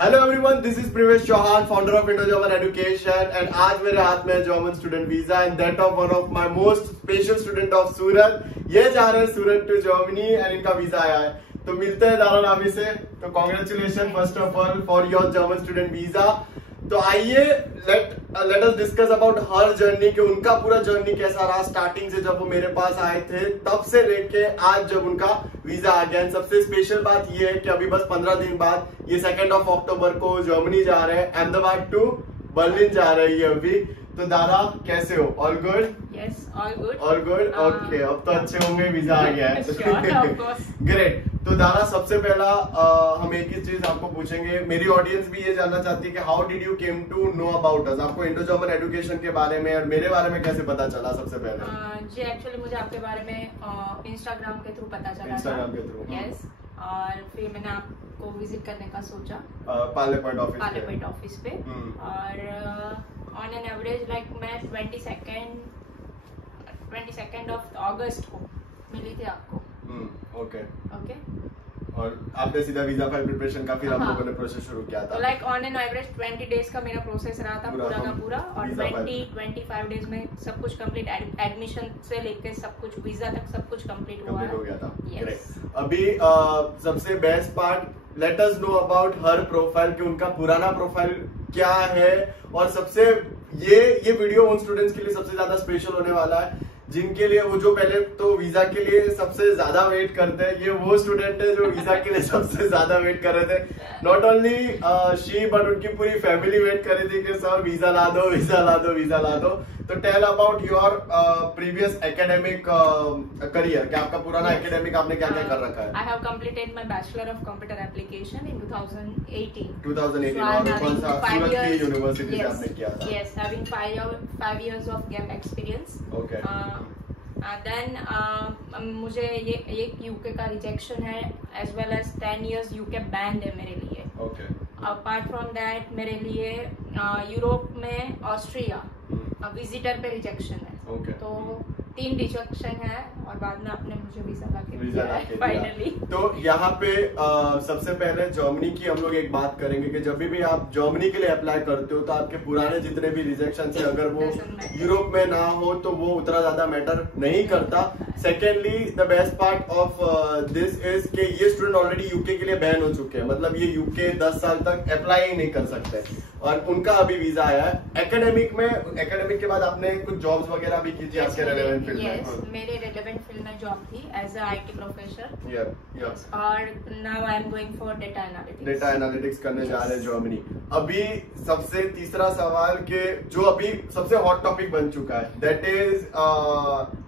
Hello everyone, this is Privesh Chauhan, founder of Indo German education. And आज मेरे हाथ में German student visa and that of one of my most special student of Surat. ये जा रहे हैं सूरत टू जर्मनी एंड इनका वीजा आया है, तो मिलते हैं दारा नामी से। तो congratulation first of all for your German student visa. तो आइए let us discuss about her journey, कि उनका पूरा जर्नी कैसा रहा स्टार्टिंग से, जब वो मेरे पास आए थे तब से लेके आज जब उनका वीजा आ गया। सबसे स्पेशल बात ये है कि अभी बस 15 दिन बाद ये 2 अक्टूबर को जर्मनी जा रहे हैं, अहमदाबाद टू बर्लिन जा रही है अभी। तो दादा कैसे हो? All good? Yes, all good. All good, okay. अब तो अच्छे होंगे, वीजा आ गया है। ग्रेट। तो दादा सबसे पहला हम एक ही चीज आपको पूछेंगे, मेरी ऑडियंस भी ये जानना चाहती है कि how did you came to know about us? आपको इंडो जर्मन एजुकेशन के बारे में और मेरे बारे में कैसे पता चला? सबसे पहले जी एक्चुअली मुझे आपके बारे में इंस्टाग्राम के थ्रू पता चला। इंस्टाग्राम के थ्रू? यस। और फिर मैंने आपको विजिट करने का सोचा पार्लियामेंट ऑफिस पे। और ऑन एन एवरेज लाइक मैं 22 अगस्त को मिली थी आपको। ओके। ओके। और आपने सीधा वीजा फाइल प्रिपरेशन का फिर हम लोगों ने प्रोसेस शुरू किया था। Like on an average 20 days का मेरा प्रोसेस रहा था पूरा का पूरा। और 25 डेज में सब कुछ कंप्लीट, एडमिशन से लेकर सब कुछ, वीजा तक सब कुछ कंप्लीट हो गया था। yes. अभी सबसे best part, let us know about her profile, कि उनका पुराना प्रोफाइल क्या है। और सबसे ये वीडियो उन स्टूडेंट्स के लिए सबसे ज्यादा स्पेशल होने वाला है जिनके लिए वो जो पहले तो वीजा के लिए सबसे ज्यादा वेट करते हैं। ये वो स्टूडेंट है जो वीजा के लिए सबसे ज्यादा वेट कर रहे थे। नॉट ओनली शी बट उनकी पूरी फैमिली वेट कर रही थी कि सर वीजा ला दो, वीजा ला दो, वीजा ला दो। तो tell about your previous academic career, कि आपका पुराना एकेडमिक आपने क्या क्या कर रखा है? I have completed my bachelor of computer application in 2018। 2018 और कौन सा सूरत की यूनिवर्सिटी से आपने किया था? Yes, having 5 years of gap experience. Okay. Then मुझे ये यूके का रिजेक्शन है, as well as 10 years UK band है मेरे लिए। ओके। अपार्ट फ्रॉम दैट मेरे लिए यूरोप में ऑस्ट्रिया विजिटर पे रिजेक्शन है। Okay. तो 3 रिजेक्शन है और बाद में आपने मुझे वीजा लाके फाइनली। तो यहाँ पे सबसे पहले जर्मनी की हम लोग एक बात करेंगे कि जब भी आप जर्मनी के लिए अप्लाई करते हो तो आपके पुराने जितने भी रिजेक्शन है, अगर वो यूरोप में ना हो तो वो उतना ज्यादा मैटर नहीं करता। Secondly the best part of this is के ये स्टूडेंट ऑलरेडी यूके के लिए बैन हो चुके हैं, मतलब ये यूके 10 साल तक अप्लाई ही नहीं कर सकते और उनका अभी वीजा आया है। एकेडमिक के बाद आपने कुछ जॉब्स वगैरह भी की थी आपके रेलेवेंट फील्ड में? मेरे रेलेवेंट फील्ड में जॉब थी as a IT professor. Yes. और now I am going for data analytics करने जा रहे हैं जर्मनी। अभी सबसे तीसरा सवाल के जो अभी सबसे हॉट टॉपिक बन चुका है, दैट इज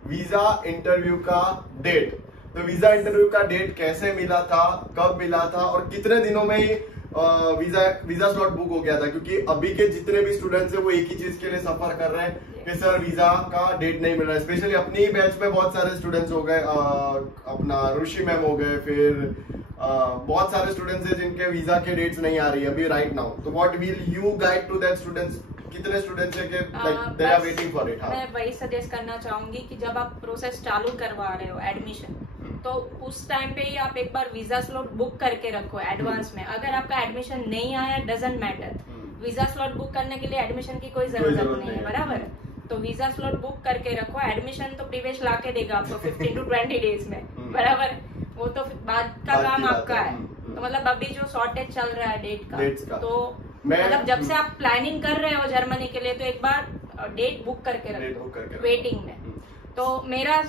वीजा इंटरव्यू का डेट। तो वीजा इंटरव्यू का डेट कैसे मिला था, कब मिला था और कितने दिनों में ही वीजा स्लॉट बुक हो गया था? क्योंकि अभी के जितने भी स्टूडेंट्स हैं वो एक ही चीज के लिए सफर कर रहे हैं कि सर वीजा का डेट नहीं मिल रहा है। स्पेशली अपनी बैच में बहुत सारे स्टूडेंट्स हो गए, अपना ऋषि मैम हो गए, फिर बहुत सारे स्टूडेंट्स हैं जिनके वीजा के डेट्स नहीं आ रही है अभी राइट नाउ। तो what will you guide to that students? कितने स्टूडेंट्स हैं कि they are waiting for it? मैं वही सजेस्ट करना चाहूंगी कि जब आप प्रोसेस चालू करवा रहे हो एडमिशन, तो उस टाइम पे ही आप एक बार वीजा स्लॉट बुक करके रखो एडवांस में। अगर आपका एडमिशन नहीं आया doesn't matter, visa slot book करने के लिए एडमिशन की कोई जरूरत नहीं है, बराबर? तो वीजा स्लॉट बुक करके रखो। एडमिशन तो प्रिवेश ला के देगा आपको 15 to 20 डेज में, बराबर? वो तो बाद का काम आपका है। तो मतलब अभी जो शॉर्टेज चल रहा है डेट का, तो मतलब जब से आप प्लानिंग कर रहे हो जर्मनी के लिए तो एक बार डेट बुक करके रखो वेटिंग में। तो मेरा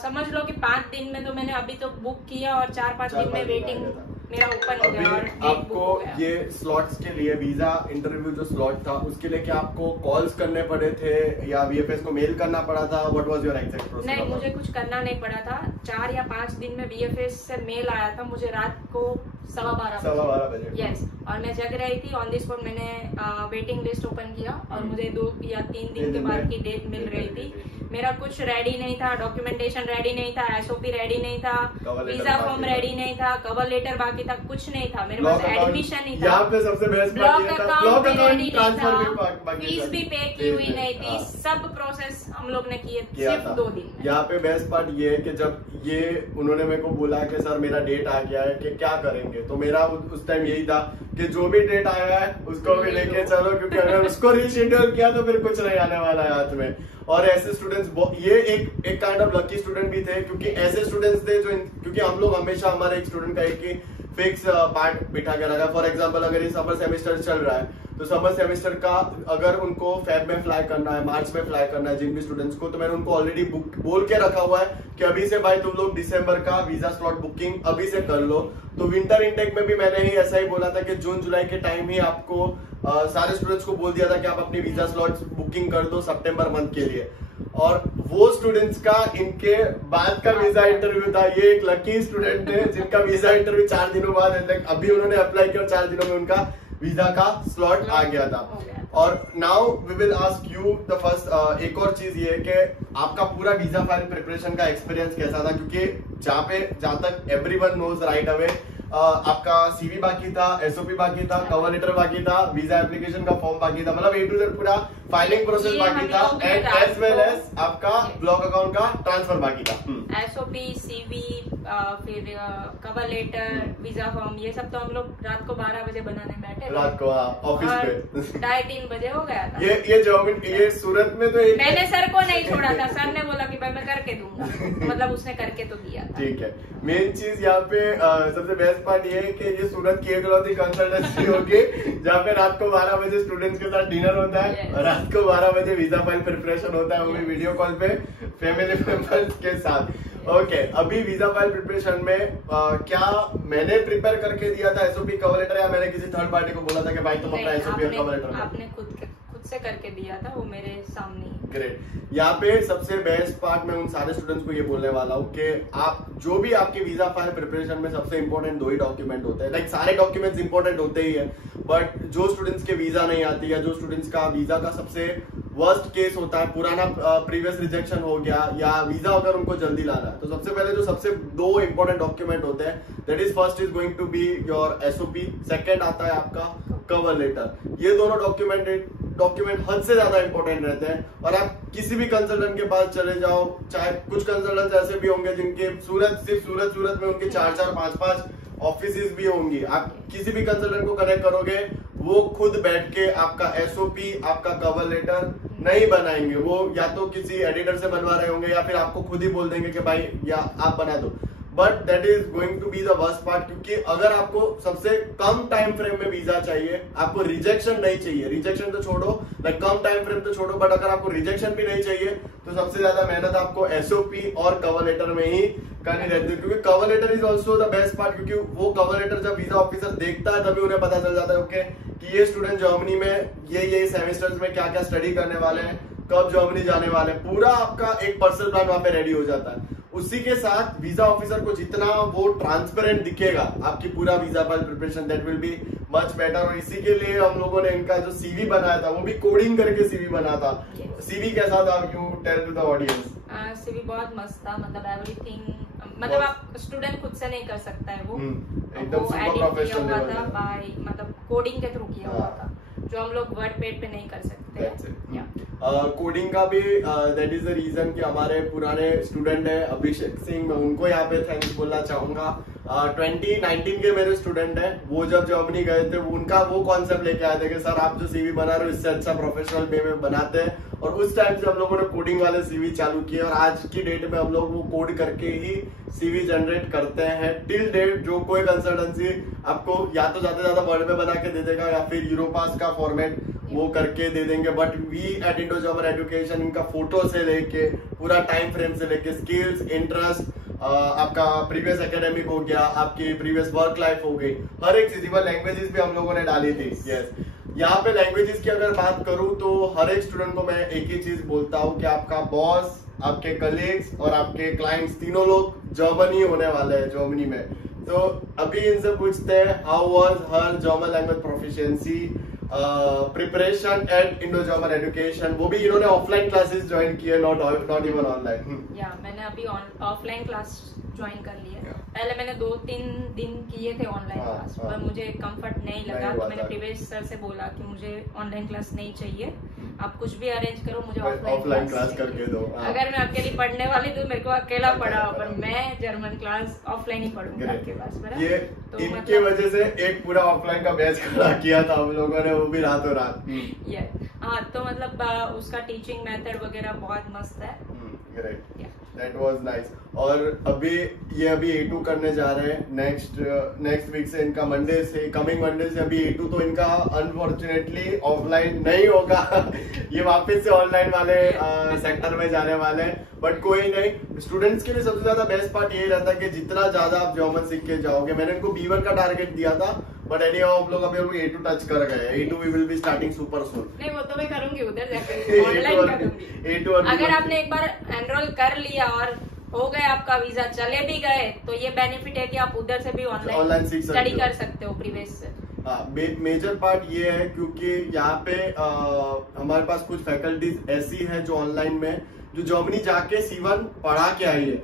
समझ लो कि 5 दिन में तो मैंने अभी तो बुक किया और 4-5 दिन में वेटिंग मेरा ओपन हो गया और आपको ये स्लॉट्स के लिए वीजा इंटरव्यू जो स्लॉट था उसके लिए क्या आपको कॉल्स करने पड़े थे या वीएफएस को मेल करना पड़ा था? What was your exact process? नहीं, मुझे कुछ करना नहीं पड़ा था। 4 या 5 दिन में वीएफएस से मेल आया था मुझे रात को 12:15 बजे। यस। और मैं जग रही थी, ऑन द स्पॉट मैंने वेटिंग लिस्ट ओपन किया और मुझे 2 या 3 दिन के बाद की डेट मिल रही थी। मेरा कुछ रेडी नहीं था, डॉक्यूमेंटेशन रेडी नहीं था, एसओपी रेडी नहीं था, वीजा फॉर्म रेडी नहीं था, कवर लेटर बाकी था, कुछ नहीं था मेरे पास, एडमिशन नहीं था, यहाँ पे सबसे बेस्ट ब्लॉक अकाउंट भी रेडी नहीं था, फीस भी पे की हुई नहीं थी। सब प्रोसेस हम लोग ने किए सिर्फ 2 दिन। यहाँ पे बेस्ट पार्ट ये है कि जब ये उन्होंने मेरे को बोला कि सर मेरा डेट आ गया है कि क्या करेंगे, तो मेरा उस टाइम यही था कि जो भी डेट आया है उसको भी लेके चलो, क्योंकि अगर उसको रीशेड्यूल किया तो फिर कुछ नहीं आने वाला है हाथ में। और ऐसे स्टूडेंट्स, ये एक काइंड ऑफ लकी स्टूडेंट भी थे, क्योंकि ऐसे स्टूडेंट्स थे जो, क्योंकि हम लोग हमेशा हमारे एक स्टूडेंट का एक ही फिक्स पार्ट बिठा के रखा। फॉर एग्जांपल अगर ये समर सेमेस्टर चल रहा है तो समर सेमेस्टर का अगर उनको फेब में फ्लाई करना है, मार्च में फ्लाई करना है जिन भी स्टूडेंट्स को, तो मैंने उनको ऑलरेडी बोल के रखा हुआ है कि अभी से भाई तुम लोग दिसंबर का वीजा स्लॉट बुकिंग अभी से कर लो। तो विंटर इनटेक में भी मैंने ही ऐसा ही बोला था कि जून जुलाई के टाइम ही आपको सारे स्टूडेंट्स को बोल दिया था कि आप अपनी वीजा स्लॉट बुकिंग कर दो सितंबर मंथ के लिए। और वो स्टूडेंट्स का इनके बाद का वीजा इंटरव्यू था। ये एक लकी स्टूडेंट थे जिनका वीजा इंटरव्यू 4 दिनों बाद, अभी उन्होंने अप्लाई किया, 4 दिनों में उनका वीजा का स्लॉट आ गया था। और now we will ask you the first, एक और चीज ये है कि आपका पूरा वीजा फाइल प्रिपरेशन का एक्सपीरियंस कैसा था, क्योंकि जहां तक एवरीवन नोज राइट अवे आपका सीवी बाकी था, एसओपी बाकी था, कवर लेटर बाकी था, वीजा एप्लीकेशन का फॉर्म बाकी था, मतलब A to Z पूरा फाइलिंग प्रोसेस बाकी था, एंड एज वेल एज आपका ब्लॉक अकाउंट का ट्रांसफर बाकी था। एसओपी, सीवी, फिर कवर लेटर, वीजा फॉर्म, ये सब तो हम लोग रात को 12 बजे बनाने बैठे, रात को ऑफिस पे 2:30-3 बजे हो गया था। ये सूरत में तो मैंने सर को नहीं छोड़ा था, सर ने बोला कि भाई मैं करके दूंगा, मतलब उसने करके तो दिया था। ठीक है, मेन चीज यहाँ पे सबसे बेस्ट पार्ट ये है कि ये सूरत की एकलौती कंसल्टेंसी होगी जहाँ पे रात को 12 बजे स्टूडेंट्स के साथ डिनर होता है, और रात को 12 बजे वीजा फाइल प्रिपरेशन होता है, वो भी वीडियो कॉल पे फैमिली मेंबर्स के साथ। ओके, अभी वीजा फाइल प्रिपरेशन में क्या मैंने प्रिपेयर करके दिया था एसओपी कवर लेटर, या मैंने किसी थर्ड पार्टी को बोला था कि भाई तुम अपना एसओपी और कवर लेटर? आपने खुद से करके दिया था, वो मेरे सामने। ग्रेट। यहाँ पे सबसे बेस्ट पार्ट मैं उन सारे स्टूडेंट्स को ये बोलने वाला हूँ कि आप जो भी आपके वीजा फाइल प्रिपरेशन में सबसे इंपॉर्टेंट 2 ही डॉक्यूमेंट होते हैं, लाइक सारे डॉक्यूमेंट्स इंपॉर्टेंट होते ही है, बट जो स्टूडेंट्स के वीजा नहीं आती है, जो स्टूडेंट्स का वीजा का सबसे वर्स्ट केस होता है, पुराना प्रीवियस रिजेक्शन हो गया, या वीजा अगर उनको जल्दी लाना है, तो सबसे पहले जो सबसे 2 इंपॉर्टेंट डॉक्यूमेंट होते हैं, that is first is going to be your SOP, second आता है आपका कवर लेटर। ये दोनों डॉक्यूमेंट हद से ज्यादा इंपॉर्टेंट रहते हैं, और आप किसी भी कंसल्टेंट के पास चले जाओ, चाहे कुछ कंसल्टेंट ऐसे भी होंगे जिनके सिर्फ सूरत में उनके 4-4, 5-5 ऑफिस भी होंगी, आप किसी भी कंसल्टेंट को कनेक्ट करोगे, वो खुद बैठ के आपका एसओपी, आपका कवर लेटर नहीं बनाएंगे, वो या तो किसी एडिटर से बनवा रहे होंगे, या फिर आपको खुद ही बोल देंगे कि भाई या आप बना दो। But that is going to be the worst part, क्योंकि अगर आपको सबसे कम टाइम फ्रेम में वीजा चाहिए, आपको रिजेक्शन नहीं चाहिए, रिजेक्शन तो छोड़ो, लाइक कम टाइम फ्रेम तो छोड़ो, बट अगर आपको रिजेक्शन भी नहीं चाहिए तो सबसे ज्यादा मेहनत आपको एसओपी और कवर लेटर में ही करनी रहती है, क्योंकि cover letter is also the best part, क्योंकि वो कवर लेटर जब वीजा ऑफिसर देखता है तभी उन्हें पता चल जाता है ओके कि ये स्टूडेंट जर्मनी में ये सेमेस्टर्स में क्या क्या स्टडी करने वाले हैं, कब जर्मनी जाने वाले हैं, पूरा आपका एक पर्सनल प्लान वहां पे रेडी हो जाता है। उसी के साथ वीजा ऑफिसर को जितना वो ट्रांसपेरेंट दिखेगा आपकी पूरा visa file preparation, that will be much better. और इसी के लिए हम लोगों ने इनका जो सीवी बनाया था वो भी कोडिंग करके सीवी बना था। सीवी कैसा था, you tell to the audience? CV बहुत मस्त था, मतलब एवरीथिंग, मतलब आप स्टूडेंट खुद से नहीं कर सकता है वो एकदम सुपर प्रोफेशनल हुआ था बाय, मतलब कोडिंग के थ्रू किया हुआ था, जो हम लोग वर्ड पेड पे नहीं कर सकते। कोडिंग का भी दैट इज द रीजन कि हमारे पुराने स्टूडेंट है अभिषेक सिंह, मैं उनको यहाँ पे थैंक्स बोलना चाहूंगा। 2019 के मेरे स्टूडेंट हैं, वो जब जर्मनी गए थे उनका वो कॉन्सेप्ट लेके आए थे कि सर आप जो सीवी बना रहे हो इससे अच्छा प्रोफेशनल वे में बनाते हैं, और उस टाइम से हम लोगों ने कोडिंग वाले सीवी चालू किए, और आज की डेट में हम लोग वो कोड करके ही सीवी जनरेट करते हैं। टिल डेट जो कोई कंसल्टेंसी आपको या तो ज्यादा वर्ड में बना के दे देगा, या फिर यूरोपास का फॉर्मेट वो करके दे देंगे, but we at Indo German education इनका फोटो से लेके पूरा टाइम फ्रेम से लेके स्किल्स, इंटरेस्ट, आपका प्रीवियस एकेडमिक हो गया, आपकी प्रीवियस वर्क लाइफ हो गई, हर एक चीज, इवन लैंग्वेजेस भी हम लोगों ने डाली थी। यस, यहाँ पे लैंग्वेजेस की अगर बात करूं तो हर एक स्टूडेंट को मैं एक ही चीज बोलता हूँ कि आपका बॉस, आपके कलीग्स और आपके क्लाइंट्स तीनों लोग जर्मन ही होने वाले हैं जर्मनी में। तो अभी इनसे पूछते हैं how was her German language proficiency, preparation at Indo German education, वो भी इन्होंने ऑफलाइन क्लासेस ज्वाइन किए, नॉट इवन ऑनलाइन। या मैंने अभी ऑफलाइन क्लास ज्वाइन कर ली है। पहले मैंने 2-3 दिन किए थे ऑनलाइन क्लास, पर मुझे कंफर्ट नहीं लगा, तो मैंने प्रीवियस सर से बोला कि मुझे ऑनलाइन क्लास नहीं चाहिए, आप कुछ भी अरेंज करो, मुझे ऑफलाइन क्लास करके दो। अगर मैं अकेली पढ़ने वाली तो मेरे को अकेला पढ़ा, पर मैं जर्मन क्लास ऑफलाइन ही पढ़ूंगी आपके पास। ये तो इनकी वजह से एक पूरा ऑफलाइन का बैच खड़ा किया था हम लोगों ने, वो भी रातों रात। हाँ, तो मतलब उसका टीचिंग मेथड वगैरह बहुत मस्त है। Great, that was nice. और अभी A2 करने जा रहे हैं नेक्स्ट वीक से, इनका मंडे से, कमिंग मंडे से अभी A2, तो इनका अनफॉर्चुनेटली ऑफलाइन नहीं होगा ये वापस से ऑनलाइन वाले सेक्टर में जाने वाले हैं। बट कोई नहीं, स्टूडेंट्स के लिए सबसे ज्यादा बेस्ट पार्ट यही रहता है कि जितना ज्यादा आप जर्मन सीख के जाओगे। मैंने इनको B1 का टारगेट दिया था, बट एनी आप लोग अभी A2 टच कर गए। A2 we will be starting super soon. नहीं, वो तो मैं करूंगी उधर जाकर, ऑनलाइन करूंगी। A2 अगर आपने एक बार एनरोल कर लिया और हो गए आपका वीजा, चले भी गए, तो ये बेनिफिट है कि आप उधर से भी ऑनलाइन स्टडी कर सकते हो प्रीवियस से। मेजर पार्ट ये है क्योंकि यहाँ पे हमारे पास कुछ फैकल्टीज ऐसी है जो ऑनलाइन में, जो जर्मनी जाके C1 पढ़ा के आई है।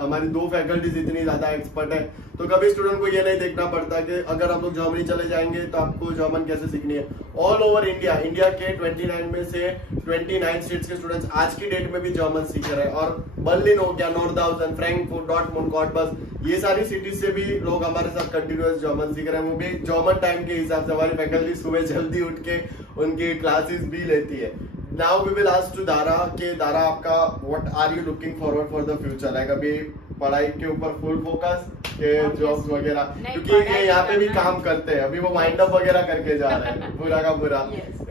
हमारी 2 फैकल्टीज इतनी ज्यादा एक्सपर्ट है, तो कभी स्टूडेंट को ये नहीं देखना पड़ता कि अगर आप लोग जर्मनी चले जाएंगे तो आपको जर्मन कैसे सीखनी है। ऑल ओवर इंडिया के 29 में से 29 स्टेट्स के स्टूडेंट्स आज की डेट में भी जर्मन सीख रहे हैं। और बर्लिन हो गया, नॉर्थहाउसन, फ्रैंकफर्ट, डॉर्टमुंड, कॉटबस, ये सारी सिटीज से भी लोग हमारे साथ कंटिन्यूअस जर्मन सीख रहे हैं, वो भी जर्मन टाइम के हिसाब से। हमारी फैकल्टी सुबह जल्दी उठ के उनकी क्लासेस भी लेती है। Now we will ask to Dara कि दारा आपका what are you looking forward for the future? Like अभी पढ़ाई के ऊपर फुल फोकस के जॉब्स वगैरह, क्योंकि ये यहाँ पे भी काम करते हैं। अभी वो माइंड अप वगैरह करके जा रहे हैं पूरा का पूरा।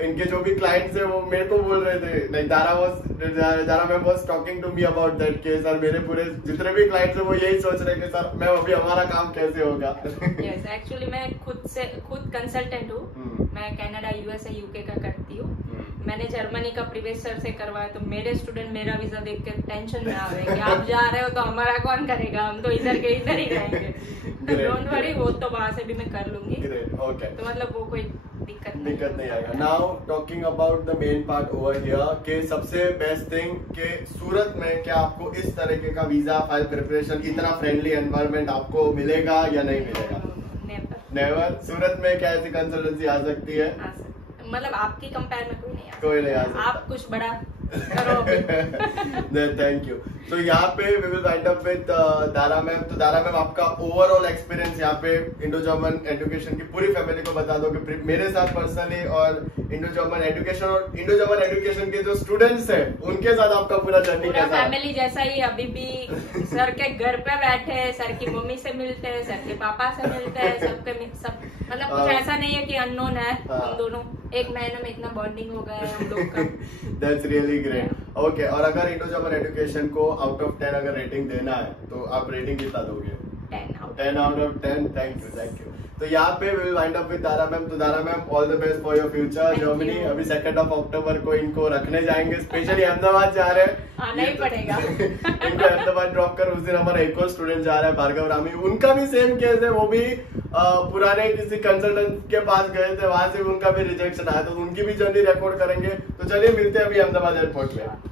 इनके जो भी क्लाइंट्स है वो मेरे को बोल रहे थे, like Dara ma'am was talking to me about that के सर मेरे पूरे जितने भी क्लाइंट्स है वो यही सोच रहे कि सर मैं अभी हमारा काम कैसे होगा। यस, एक्चुअली मैं खुद कंसल्टेंट हूँ। मैं कनाडा, USA, UK का करती हूँ। मैंने जर्मनी का प्रीवियस सर से करवाया, तो मेरे स्टूडेंट मेरा वीजा देख के टेंशन में आ रहे कि आप जा रहे हो तो हमारा कौन करेगा, हम तो इधर के इधर ही रहेंगे। डोंट वरी, वो तो वहां से भी मैं कर लूंगी। ओके, तो मतलब वो कोई दिक्कत नहीं आएगा। Now talking about the main part over here के सबसे बेस्ट थिंग के सूरत में क्या आपको इस तरीके का वीजा फाइल प्रिपरेशन, इतना फ्रेंडली एनवायरनमेंट आपको मिलेगा या नहीं मिलेगा? नेवर। सूरत में क्या ऐसी कंसल्टेंसी आ सकती है? मतलब आपकी कंपेयर में कोई नहीं आ सकता। आप कुछ बड़ा करो। Thank you. तो यहाँ पे we will wind up with Dara ma'am. तो दारा मैम, आपका ओवरऑल एक्सपीरियंस यहाँ पे इंडो जर्मन एजुकेशन की पूरी फैमिली को बता दो कि मेरे साथ पर्सनली और इंडो जर्मन एजुकेशन और इंडो जर्मन एजुकेशन के जो स्टूडेंट्स हैं उनके साथ आपका पूरा जर्नी कैसा है? फैमिली जैसा ही, अभी भी सर के घर पे बैठे, सर की मम्मी से मिलते हैं, सर के पापा से मिलते हैं, सब मतलब कुछ ऐसा नहीं है कि अननोन है। हम दोनों एक महीने में इतना बॉन्डिंग हो गया है हम लोग का। That's really great. ओके, और अगर इंडो जर्मन एजुकेशन को आउट ऑफ 10 अगर रेटिंग देना है तो आप रेटिंग कितना दोगे? 10 out of 10। Thank you. तो यहाँ पे we will wind up with Dara ma'am. तो Dara ma'am, all the best for your future Germany. अभी 2 अक्टूबर को इनको रखने जाएंगे, स्पेशली अहमदाबाद जा रहे हैं। आना ही पड़ेगा। इनको अहमदाबाद ड्रॉप कर, उस दिन हमारा एक और स्टूडेंट जा रहा है, भार्गव रामी। उनका भी सेम केस है, वो भी पुराने किसी कंसल्टेंट के पास गए थे, वहां से उनका भी रिजेक्शन आया, तो उनकी भी जर्नी रिकॉर्ड करेंगे। तो चलिए मिलते हैं अभी अहमदाबाद एयरपोर्ट में।